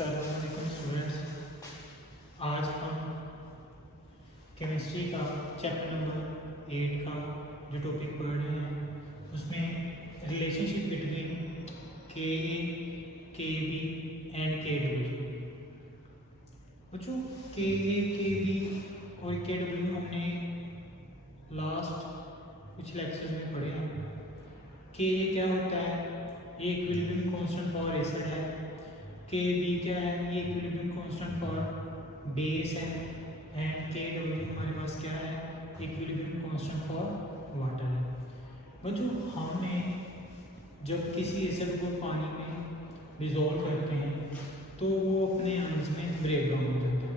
अस्सलामुअलैकुम स्टूडेंट्स, आज हम केमिस्ट्री का चैप्टर नंबर 8 का जो टॉपिक पढ़ रहे हैं उसमें रिलेशनशिप बिटवीन के ए, के बी एंड के डब्ल्यू। बच्चों के ए, के बी और के डब्ल्यू हमने लास्ट कुछ लेक्चर में पढ़े हैं। के ए क्या होता है? ये इक्विलिब्रियम कांस्टेंट फॉर एसिड है। के बी क्या है? ये इक्विलिब्रियम कांस्टेंट फॉर बेस है। एंड के डब्ल्यू हमारे पास क्या है? इक्विलिब्रियम कांस्टेंट फॉर वाटर है। बच्चों हमने जब किसी एसिड को पानी में डिज़ोल्व करते हैं तो वो अपने आयंस में ब्रेक डाउन हो जाता है।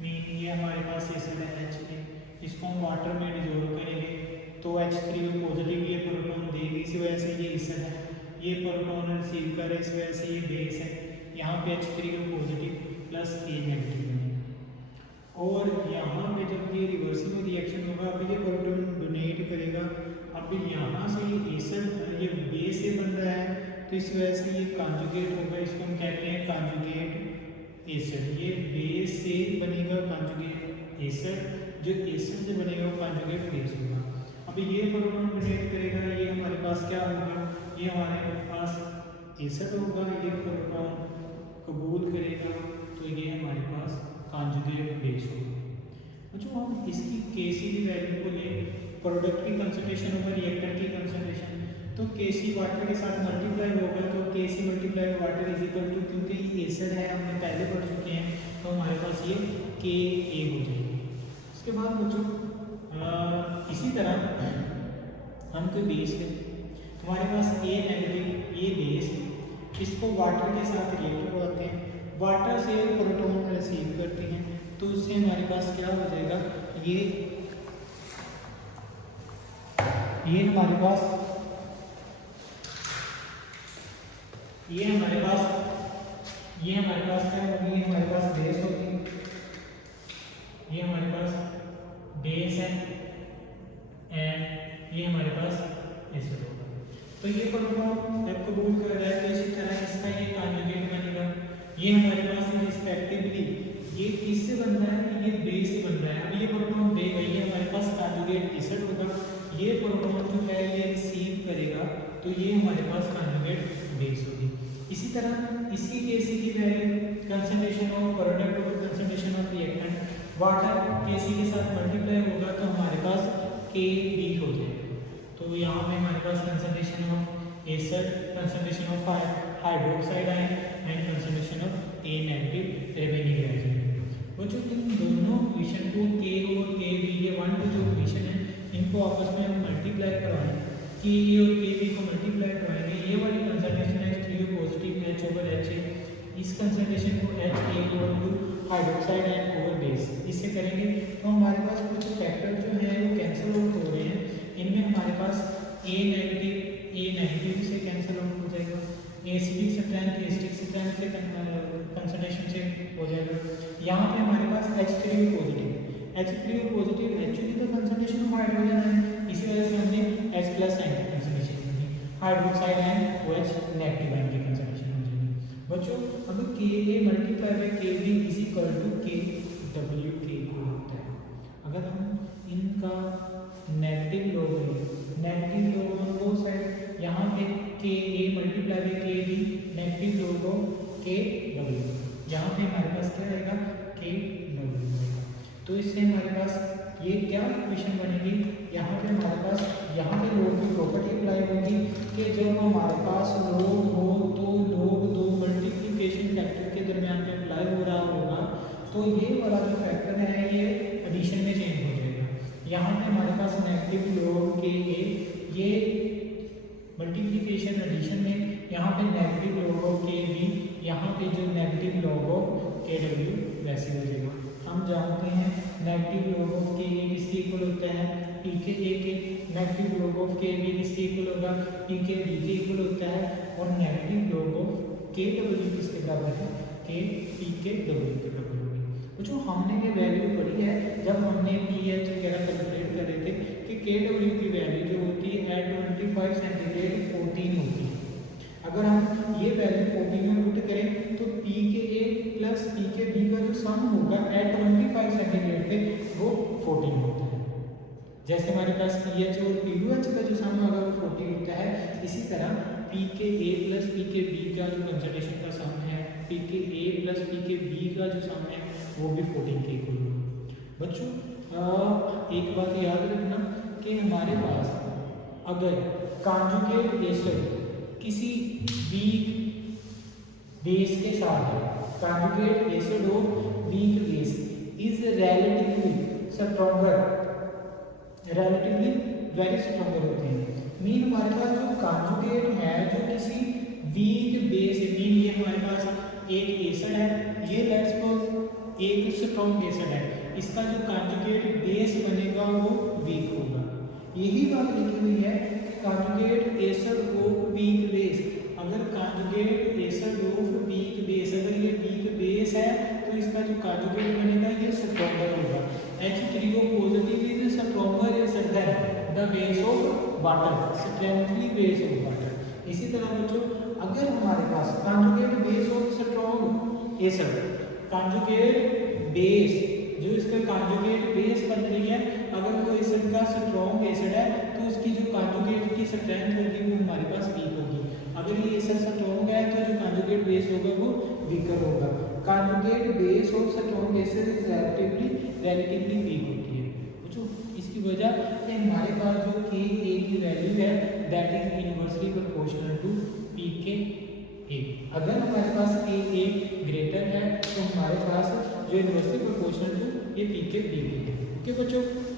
मीन ये हमारे पास एसिड है H3, इसको हम वाटर में डिज़ोल्व करेंगे तो H3 पॉजिटिव ये प्रोटॉन देगी, इसी वजह से ये एसिड है। ये प्रोटॉन रिसीव कर रहा है, इस वजह से ये बेस है। यहाँ पे H3 positive plus A negative बनेगा। और यहाँ पे जब ये रिवर्सिबल रिएक्शन होगा, अब ये प्रोटॉन डोनेट करेगा। अब यहाँ से ये एसिड ये बेस से बन रहा है तो इस वजह से ये कॉन्जुगेट होगा। इसको हम कहते हैं कॉन्जुगेट एसिड। ये बेस से बनेगा कॉन्जुगेट एसिड, जो एसिड से बनेगा वो कॉन्जुगेट बेस होगा। अब ये प्रोटॉन डोनेट करेगा, ये हमारे पास क्या होगा? ये हमारे पास एसिड होगा। ये प्रोटॉन कबूल करेगा तो ये हमारे पास कॉन्जुगेट बेस होगा। जो हम इसकी Kc की वैल्यू को लें, प्रोडक्ट की कंसंट्रेशन होगा रिएक्टर की कंसंट्रेशन, तो Kc वाटर के साथ मल्टीप्लाई होगा तो Kc multiply water is equal to, क्योंकि ये एसिड है हमने पहले पढ़ चुके हैं, तो हमारे पास ये Ka हो जाएगी। उसके बाद बच्चों इसी तरह हम कोई बेस लें, हमारे पास A नेगेटिव ये बेस है, इसको वाटर के साथ रिएक्ट करवाते हैं, वाटर से प्रोटॉन रिसीव करते हैं तो उससे हमारे पास क्या हो जाएगा? ये हमारे पास क्या होगी? ये हमारे पास बेस होगी, ये हमारे पास बेस है एंड ये हमारे पास एसिड होगा। तो ये प्रोटॉन जब कबूल कर रहा है तो इसी तरह इसका ये कॉन्जुगेट बनेगा। ये हमारे पास रिस्पेक्टिवली ये किससे बन रहा है? ये बेस से बन रहा है। अब ये प्रोटॉन देगा, ये हमारे पास कॉन्जुगेट एसिड होगा। ये प्रोटॉन जो है ये रिसीव करेगा तो ये हमारे पास कॉन्जुगेट बेस होगी। इसी तरह इसकी Kc की वैल्यू कंसंट्रेशन ऑफ प्रोडक्ट और concentration of reactant water Kc के साथ मल्टीप्लाई होगा तो हमारे पास Kb हो जाएगा। तो यहाँ पे हमारे पास concentration of acid, concentration of hydroxide ion and concentration of A negative remaining रह जाएगा। वो जो इन दोनों इक्वेशन को K और Kb ये वन टू जो इक्वेशन है इनको आपस में हम मल्टीप्लाई करवाएं, Ka और Kb को मल्टीप्लाई करवाएंगे। ये वाली concentration H3O positive H over H, इस कंसंट्रेशन को H equal to hydroxide ion over base, इससे करेंगे तो हमारे पास कुछ फैक्टर जो है वो कैंसिल आउट हो रहे हैं। इनमें हमारे पास A नेगेटिव से कैंसिल आउट हो जाएगा, एसिडिक स्ट्रेंथ से कंसंट्रेशन से हो जाएगा। यहाँ पे हमारे पास H3O पॉजिटिव एक्चुअली तो कंसंट्रेशन ऑफ हाइड्रोजन है, इसी वजह से हमने H प्लस आयन की कंसंट्रेशन दी, hydroxide ion OH negative ion की कंसंट्रेशन हो जाएगी। बच्चों अब Ka multiply by Kb is equal to Kw K को होता है। अगर हम इनका negative log on both side, यहाँ पे Ka multiply by Kb negative log of Kw, यहाँ पे हमारे पास क्या आएगा? Kw आएगा। तो इससे हमारे पास ये क्या इक्वेशन बनेगी? यहाँ पे हमारे पास यहाँ पे लॉग की प्रॉपर्टी अप्लाई होगी कि जब हमारे पास लॉग हो तो लॉग दो मल्टीप्लिकेशन फैक्टर के दरमियान में अप्लाई हो रहा होगा तो ये वाला जो फैक्टर है ये एडिशन में चेंज हो जाएगा। यहाँ पे हमारे पास नेगेटिव लॉग Ka ये मल्टीप्लिकेशन एडिशन में, यहाँ पे नेगेटिव लॉग ऑफ Kb, यहाँ पे जो नेगेटिव लॉग ऑफ Kw वैसे हो जाएगा। हम जानते हैं नेगेटिव लॉग ऑफ Ka किसके इक्वल होता है? Pk A के। नेगेटिव लॉग ऑफ Kb किसके इक्वल होगा? Pk B के इक्वल होता है। और नेगेटिव लॉग ऑफ Kw किसके बराबर है? Pk W के बराबर होगी। तो जो हमने ये वैल्यू पढ़ी है जब हमने pH वगैरह कैलकुलेट कर रहे थे कि Kw की वैल्यू जो होती है एट 25 सेंटीग्रेड 14 होती है। अगर हम ये वैल्यू 14 में पुट करें तो Pka सम होगा एट 25 सेंटीग्रेड पे वो 14 होता है। जैसे हमारे पास पीएच और पीयूएच का जो सम होगा वो 40 होता है, इसी तरह पी के ए प्लस पी के बी का जो कंसंट्रेशन का सम है, पी के ए प्लस पी के बी का जो सम है वो भी 14 के इक्वल होगा। बच्चों एक बात याद रखना कि हमारे पास अगर कॉन्जुगेट एसिड किसी वीक बेस के साथ है, conjugate acid of weak base is relatively stronger, relatively very stronger होते हैं। मीन हमारे पास जो कॉन्जुगेट है जो किसी वीक बेस है, मीन ये हमारे पास एक एसिड है, ये लेट्स सपोज एक स्ट्रॉन्ग एसिड है, इसका जो कॉन्जुगेट बेस बनेगा वो वीक होगा। यही बात लिखी हुई है कि conjugate acid of weak base, अगर conjugate acid of weak base, अगर ये वीक बेस है तो इसका जो कॉन्जुगेट बनेगा ये स्ट्रॉन्गर होगा। H3O positive is stronger acid then the base of water, strengthly base of water. इसी तरह बच्चों अगर हमारे पास conjugate base of strong acid, conjugate base जो इसका कॉन्जुगेट बेस बन रही है, अगर वो एसिड का स्ट्रॉन्ग एसिड है तो उसकी जो कॉन्जुगेट की स्ट्रेंथ होगी वो हमारे पास वीक होगी। अगर ये एसिड स्ट्रॉन्ग है तो जो कॉन्जुगेट बेस होगा वो वीकर होगा। Conjugate base of strong acid is relatively weak होती है। बच्चों इसकी वजह कि हमारे पास जो के ए की वैल्यू है that is inversely proportional to P K A. अगर हमारे पास के ए ग्रेटर है तो हमारे पास जो इनवर्सली प्रोपोर्शनल टू ये पी के बी है। ओके बच्चों।